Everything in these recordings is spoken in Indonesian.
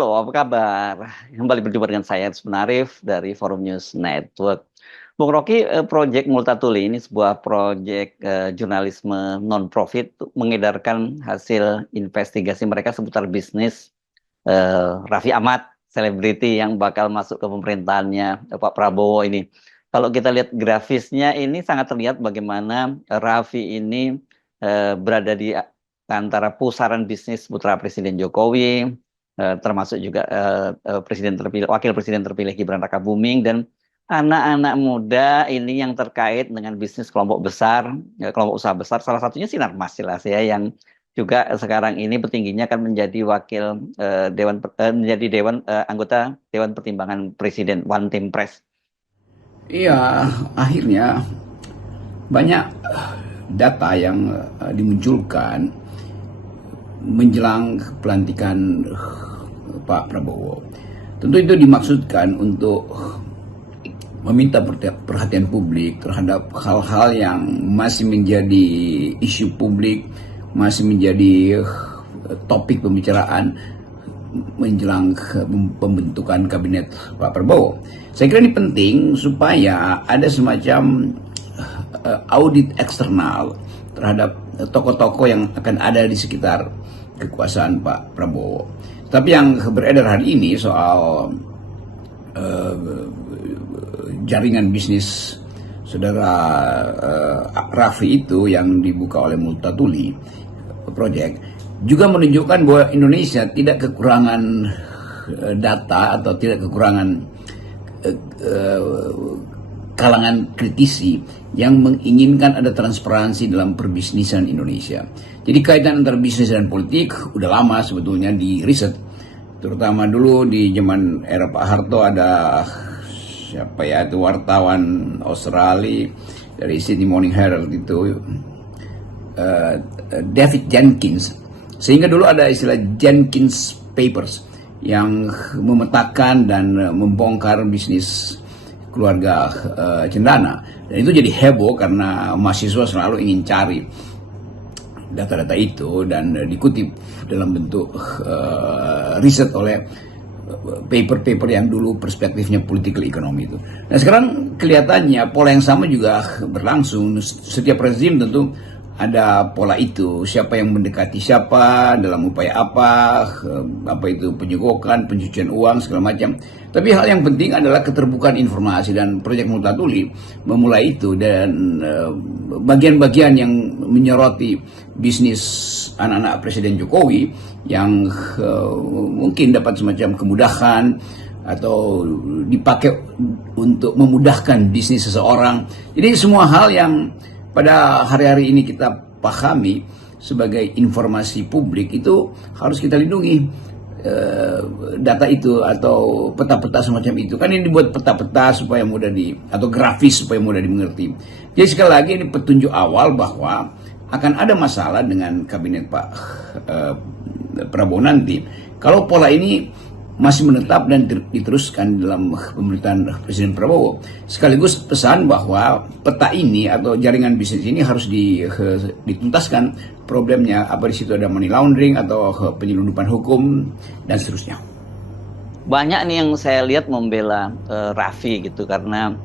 Halo, apa kabar? Kembali berjumpa dengan saya, Aris Arif dari Forum News Network. Bung Rocky, proyek Multatuli ini sebuah proyek jurnalisme non-profit mengedarkan hasil investigasi mereka seputar bisnis Raffi Ahmad, selebriti yang bakal masuk ke pemerintahannya Pak Prabowo ini. Kalau kita lihat grafisnya ini sangat terlihat bagaimana Raffi ini berada di antara pusaran bisnis putra Presiden Jokowi, termasuk juga presiden terpilih, wakil presiden terpilih Gibran Rakabuming dan anak-anak muda ini yang terkait dengan bisnis kelompok besar, kelompok usaha besar. Salah satunya Sinarmas jelas ya, yang juga sekarang ini petingginya akan menjadi wakil menjadi anggota Dewan Pertimbangan Presiden One Team Press. Iya, akhirnya banyak data yang dimunculkan menjelang pelantikan Pak Prabowo. Tentu itu dimaksudkan untuk meminta perhatian publik terhadap hal-hal yang masih menjadi isu publik, masih menjadi topik pembicaraan menjelang pembentukan kabinet Pak Prabowo. Saya kira ini penting supaya ada semacam audit eksternal terhadap tokoh-tokoh yang akan ada di sekitar kekuasaan Pak Prabowo. Tapi yang beredar hari ini soal jaringan bisnis saudara Raffi itu yang dibuka oleh Multatuli Project juga menunjukkan bahwa Indonesia tidak kekurangan data atau tidak kekurangan kalangan kritisi yang menginginkan ada transparansi dalam perbisnisan Indonesia. Jadi kaitan antara bisnis dan politik udah lama sebetulnya di riset, terutama dulu di zaman era Pak Harto ada siapa ya itu wartawan Australia dari Sydney Morning Herald itu David Jenkins. Sehingga dulu ada istilah Jenkins Papers yang memetakan dan membongkar bisnis keluarga Cendana. Dan itu jadi heboh karena mahasiswa selalu ingin cari data-data itu dan dikutip dalam bentuk riset oleh paper-paper yang dulu perspektifnya political economy itu. Nah sekarang kelihatannya pola yang sama juga berlangsung. Setiap rezim tentu ada pola itu, siapa yang mendekati siapa, dalam upaya apa itu penyegokan, pencucian uang, segala macam. Tapi hal yang penting adalah keterbukaan informasi dan proyek Multatuli memulai itu dan bagian-bagian yang menyoroti bisnis anak-anak Presiden Jokowi yang mungkin dapat semacam kemudahan atau dipakai untuk memudahkan bisnis seseorang. Jadi semua hal yang pada hari-hari ini kita pahami sebagai informasi publik itu harus kita lindungi. Data itu atau peta-peta semacam itu kan ini dibuat peta-peta supaya mudah atau grafis supaya mudah dimengerti. Jadi sekali lagi ini petunjuk awal bahwa akan ada masalah dengan kabinet Pak Prabowo nanti kalau pola ini masih menetap dan diteruskan dalam pemerintahan Presiden Prabowo. Sekaligus pesan bahwa peta ini atau jaringan bisnis ini harus dituntaskan problemnya, apa di situ ada money laundering atau penyelundupan hukum dan seterusnya. Banyak nih yang saya lihat membela Raffi gitu karena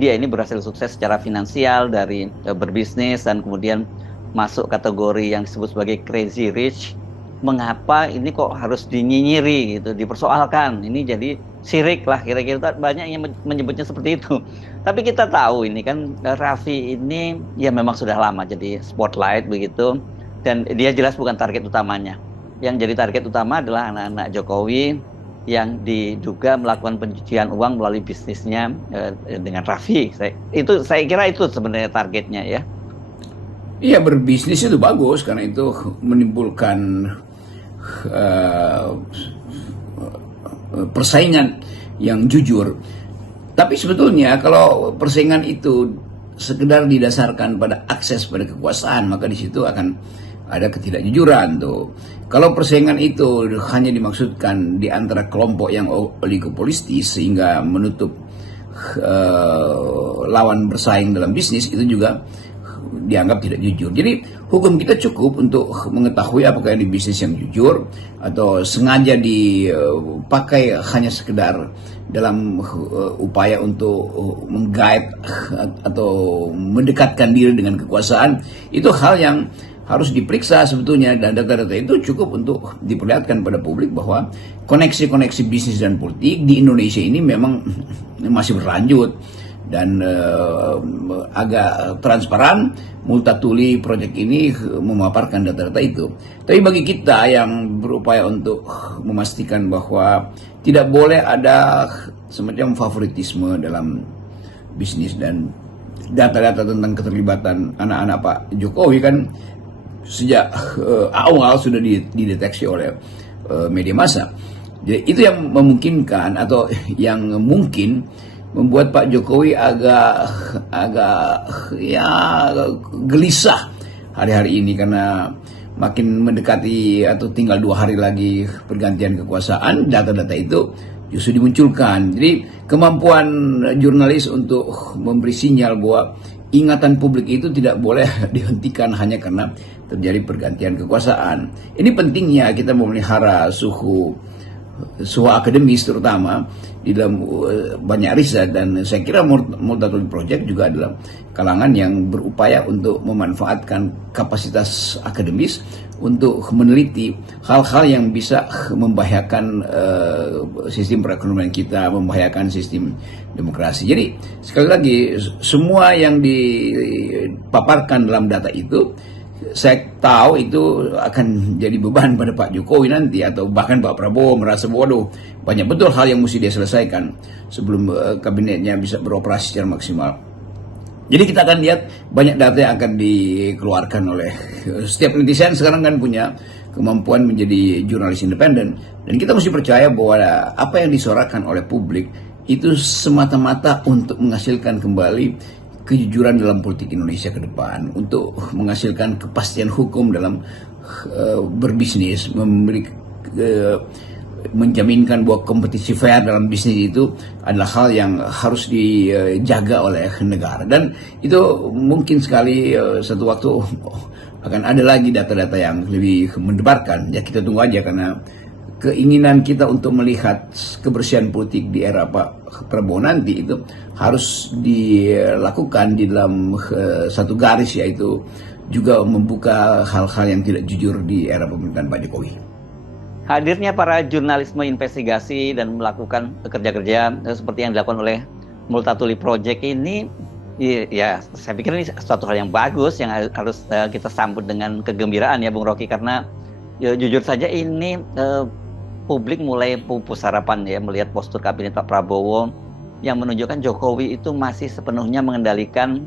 dia ini berhasil sukses secara finansial dari berbisnis dan kemudian masuk kategori yang disebut sebagai crazy rich. Mengapa ini kok harus dinyinyiri gitu, dipersoalkan, ini jadi syirik lah kira-kira, banyak yang menyebutnya seperti itu. Tapi kita tahu ini kan Raffi ini ya memang sudah lama jadi spotlight begitu dan dia jelas bukan target utamanya. Yang jadi target utama adalah anak-anak Jokowi yang diduga melakukan pencucian uang melalui bisnisnya dengan Raffi. Saya kira itu sebenarnya targetnya ya. Iya, berbisnis itu bagus karena itu menimbulkan persaingan yang jujur. Tapi sebetulnya kalau persaingan itu sekedar didasarkan pada akses pada kekuasaan, maka di situ akan ada ketidakjujuran tuh. Kalau persaingan itu hanya dimaksudkan di antara kelompok yang oligopolistis sehingga menutup lawan bersaing dalam bisnis, itu juga dianggap tidak jujur. Jadi hukum kita cukup untuk mengetahui apakah ini bisnis yang jujur atau sengaja dipakai hanya sekedar dalam upaya untuk menggait atau mendekatkan diri dengan kekuasaan. Itu hal yang harus diperiksa sebetulnya, dan data-data itu cukup untuk diperlihatkan pada publik bahwa koneksi-koneksi bisnis dan politik di Indonesia ini memang masih berlanjut dan agak transparan. Multatuli Project ini memaparkan data-data itu. Tapi bagi kita yang berupaya untuk memastikan bahwa tidak boleh ada semacam favoritisme dalam bisnis, dan data-data tentang keterlibatan anak-anak Pak Jokowi kan sejak awal sudah dideteksi oleh media massa. Jadi itu yang memungkinkan atau yang mungkin membuat Pak Jokowi agak ya gelisah hari-hari ini, karena makin mendekati atau tinggal 2 hari lagi pergantian kekuasaan, data-data itu justru dimunculkan. Jadi kemampuan jurnalis untuk memberi sinyal bahwa ingatan publik itu tidak boleh dihentikan hanya karena terjadi pergantian kekuasaan. Ini pentingnya kita memelihara suhu akademis, terutama di dalam banyak riset, dan saya kira Multatuli Project juga adalah kalangan yang berupaya untuk memanfaatkan kapasitas akademis untuk meneliti hal-hal yang bisa membahayakan sistem perekonomian kita, membahayakan sistem demokrasi. Jadi sekali lagi, semua yang dipaparkan dalam data itu saya tahu itu akan jadi beban pada Pak Jokowi nanti, atau bahkan Pak Prabowo merasa waduh, banyak betul hal yang mesti dia selesaikan sebelum kabinetnya bisa beroperasi secara maksimal. Jadi kita akan lihat banyak data yang akan dikeluarkan oleh setiap netizen. Sekarang kan punya kemampuan menjadi jurnalis independen, dan kita mesti percaya bahwa apa yang disuarakan oleh publik itu semata-mata untuk menghasilkan kembali kejujuran dalam politik Indonesia ke depan, untuk menghasilkan kepastian hukum dalam berbisnis, menjaminkan bahwa kompetisi fair dalam bisnis itu adalah hal yang harus dijaga oleh negara. Dan itu mungkin sekali satu waktu akan ada lagi data-data yang lebih mendebarkan. Ya kita tunggu aja, karena keinginan kita untuk melihat kebersihan politik di era Pak Prabowo nanti itu harus dilakukan di dalam satu garis, yaitu juga membuka hal-hal yang tidak jujur di era pemerintahan Pak Jokowi. Hadirnya para jurnalisme investigasi dan melakukan kerja-kerja seperti yang dilakukan oleh Multatuli Project ini, ya saya pikir ini suatu hal yang bagus yang harus kita sambut dengan kegembiraan ya Bung Rocky, karena ya, jujur saja ini publik mulai pupus harapan ya melihat postur kabinet Pak Prabowo yang menunjukkan Jokowi itu masih sepenuhnya mengendalikan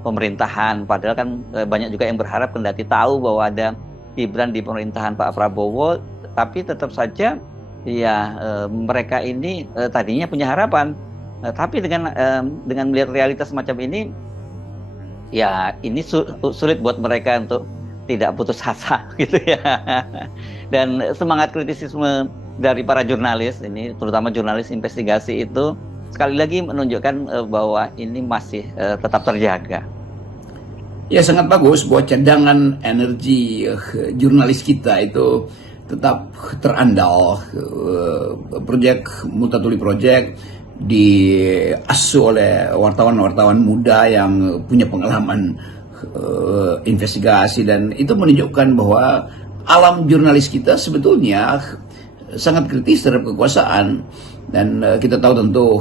pemerintahan. Padahal kan banyak juga yang berharap kendati tahu bahwa ada Gibran di pemerintahan Pak Prabowo, tapi tetap saja ya mereka ini tadinya punya harapan. Tapi dengan melihat realitas semacam ini, ya ini sulit buat mereka untuk tidak putus asa gitu ya. Dan semangat kritisisme dari para jurnalis ini, terutama jurnalis investigasi itu sekali lagi menunjukkan bahwa ini masih tetap terjaga. Ya sangat bagus bahwa cadangan energi jurnalis kita itu tetap terandal. Proyek Multatuli Project diasuh oleh wartawan-wartawan muda yang punya pengalaman investigasi, dan itu menunjukkan bahwa alam jurnalis kita sebetulnya sangat kritis terhadap kekuasaan. Dan kita tahu tentu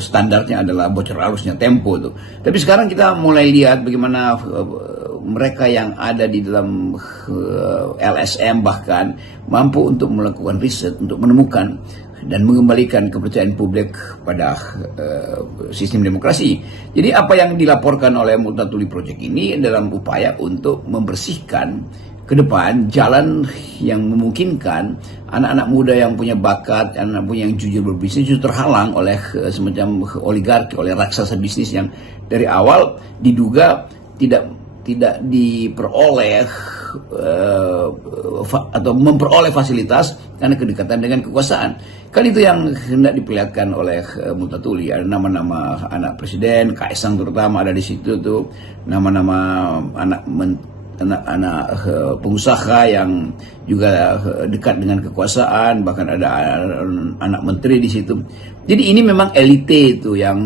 standarnya adalah bocor alusnya Tempo itu. Tapi sekarang kita mulai lihat bagaimana mereka yang ada di dalam LSM bahkan mampu untuk melakukan riset, untuk menemukan dan mengembalikan kepercayaan publik pada sistem demokrasi. Jadi apa yang dilaporkan oleh Multatuli Project ini dalam upaya untuk membersihkan ke depan jalan yang memungkinkan anak-anak muda yang punya bakat, anak punya yang jujur berbisnis justru terhalang oleh semacam oligarki, oleh raksasa bisnis yang dari awal diduga tidak diperoleh atau memperoleh fasilitas karena kedekatan dengan kekuasaan. Kan itu yang hendak diperlihatkan oleh Multatuli. Ada nama-nama anak presiden, Kaisang terutama ada di situ tuh, nama-nama anak pengusaha yang juga dekat dengan kekuasaan, bahkan ada anak menteri di situ. Jadi ini memang elite itu yang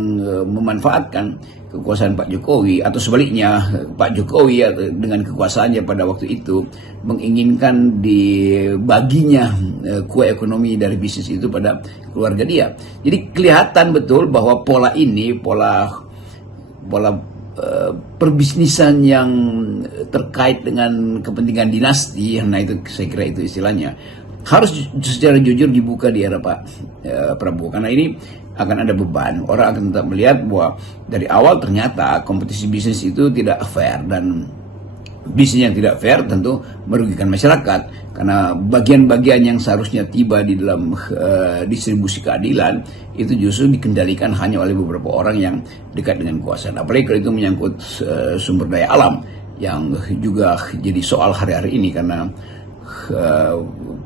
memanfaatkan kekuasaan Pak Jokowi, atau sebaliknya Pak Jokowi dengan kekuasaannya pada waktu itu menginginkan dibaginya kue ekonomi dari bisnis itu pada keluarga dia. Jadi kelihatan betul bahwa pola ini, pola perbisnisan yang terkait dengan kepentingan dinasti, nah itu saya kira itu istilahnya, harus secara jujur dibuka di era Pak Prabowo, karena ini akan ada beban. Orang akan tetap melihat bahwa dari awal ternyata kompetisi bisnis itu tidak fair, dan bisnis yang tidak fair tentu merugikan masyarakat, karena bagian-bagian yang seharusnya tiba di dalam distribusi keadilan itu justru dikendalikan hanya oleh beberapa orang yang dekat dengan kekuasaan. Apalagi kalau itu menyangkut sumber daya alam yang juga jadi soal hari-hari ini, karena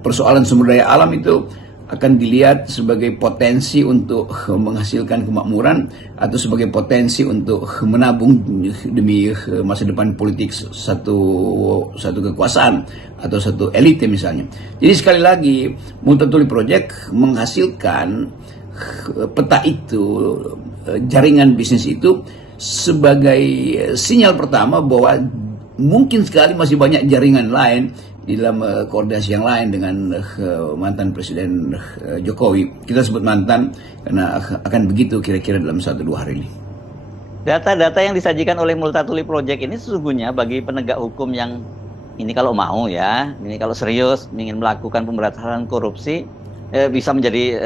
persoalan sumber daya alam itu akan dilihat sebagai potensi untuk menghasilkan kemakmuran atau sebagai potensi untuk menabung demi masa depan politik satu kekuasaan atau satu elite misalnya. Jadi sekali lagi Multatuli Project menghasilkan peta itu, jaringan bisnis itu, sebagai sinyal pertama bahwa mungkin sekali masih banyak jaringan lain di dalam koordinasi yang lain dengan mantan Presiden Jokowi. Kita sebut mantan karena akan begitu kira-kira dalam 1-2 hari ini. Data-data yang disajikan oleh Multatuli Project ini sesungguhnya bagi penegak hukum yang ini kalau mau ya, ini kalau serius ingin melakukan pemberantasan korupsi, bisa menjadi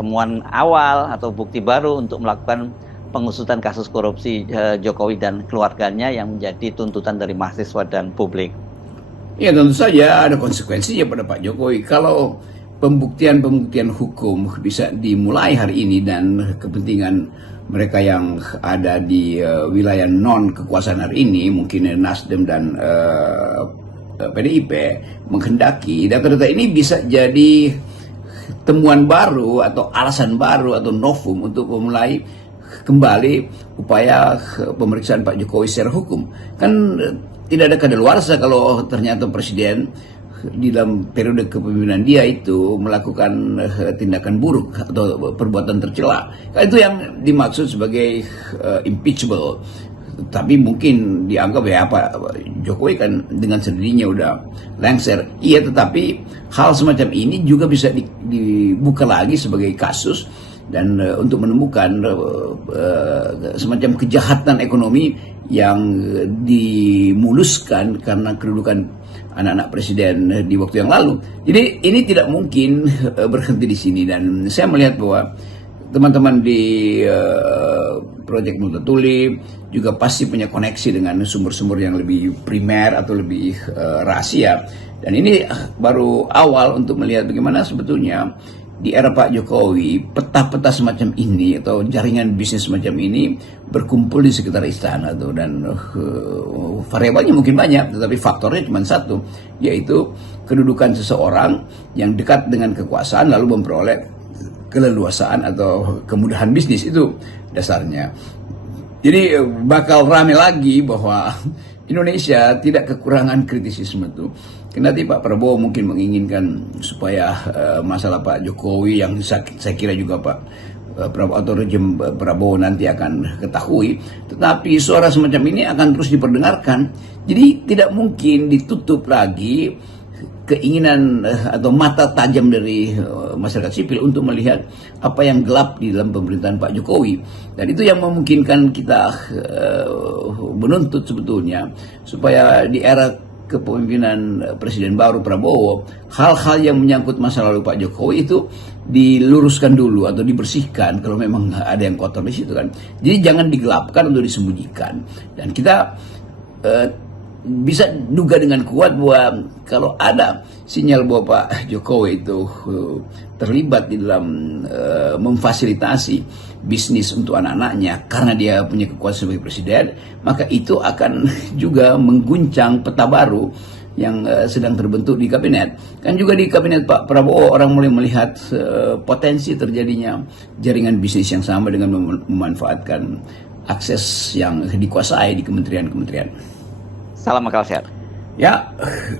temuan awal atau bukti baru untuk melakukan pengusutan kasus korupsi Jokowi dan keluarganya yang menjadi tuntutan dari mahasiswa dan publik. Ya tentu saja ada konsekuensinya pada Pak Jokowi. Kalau pembuktian hukum bisa dimulai hari ini dan kepentingan mereka yang ada di wilayah non kekuasaan hari ini, mungkin Nasdem dan PDIP menghendaki data-data ini bisa jadi temuan baru atau alasan baru atau novum untuk memulai kembali upaya pemeriksaan Pak Jokowi secara hukum. Kan tidak ada kadaluarsa kalau ternyata presiden di dalam periode kepemimpinan dia itu melakukan tindakan buruk atau perbuatan tercela. Kan itu yang dimaksud sebagai impeachable. Tapi mungkin dianggap ya Pak Jokowi kan dengan sendirinya udah lengser. Iya, tetapi hal semacam ini juga bisa dibuka lagi sebagai kasus, dan untuk menemukan semacam kejahatan ekonomi yang dimuluskan karena kedudukan anak-anak presiden di waktu yang lalu. Jadi ini tidak mungkin berhenti di sini, dan saya melihat bahwa teman-teman di Project Multatuli juga pasti punya koneksi dengan sumber-sumber yang lebih primer atau lebih rahasia. Dan ini baru awal untuk melihat bagaimana sebetulnya di era Pak Jokowi peta-peta semacam ini atau jaringan bisnis semacam ini berkumpul di sekitar istana tuh, dan variabelnya mungkin banyak, tetapi faktornya cuma satu, yaitu kedudukan seseorang yang dekat dengan kekuasaan lalu memperoleh keleluasaan atau kemudahan bisnis. Itu dasarnya. Jadi bakal rame lagi bahwa Indonesia tidak kekurangan kritisisme tuh. Kendati Pak Prabowo mungkin menginginkan supaya masalah Pak Jokowi yang saya kira juga Pak Prabowo atau rejim Prabowo nanti akan ketahui, tetapi suara semacam ini akan terus diperdengarkan. Jadi tidak mungkin ditutup lagi keinginan atau mata tajam dari masyarakat sipil untuk melihat apa yang gelap di dalam pemerintahan Pak Jokowi. Dan itu yang memungkinkan kita menuntut sebetulnya supaya di era kepemimpinan Presiden baru Prabowo, hal-hal yang menyangkut masa lalu Pak Jokowi itu diluruskan dulu atau dibersihkan kalau memang ada yang kotor di situ kan. Jadi jangan digelapkan atau disembunyikan. Dan kita bisa duga dengan kuat bahwa kalau ada sinyal bahwa Pak Jokowi itu terlibat di dalam memfasilitasi bisnis untuk anak-anaknya karena dia punya kekuasaan sebagai presiden, maka itu akan juga mengguncang peta baru yang sedang terbentuk di kabinet. Kan juga di kabinet Pak Prabowo orang mulai melihat potensi terjadinya jaringan bisnis yang sama dengan memanfaatkan akses yang dikuasai di kementerian-kementerian. Salam akal sehat. Ya,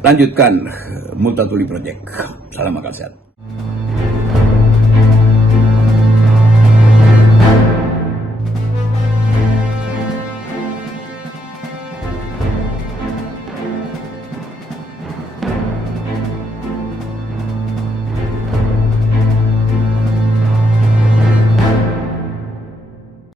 lanjutkan Multatuli Project. Salam akal sehat.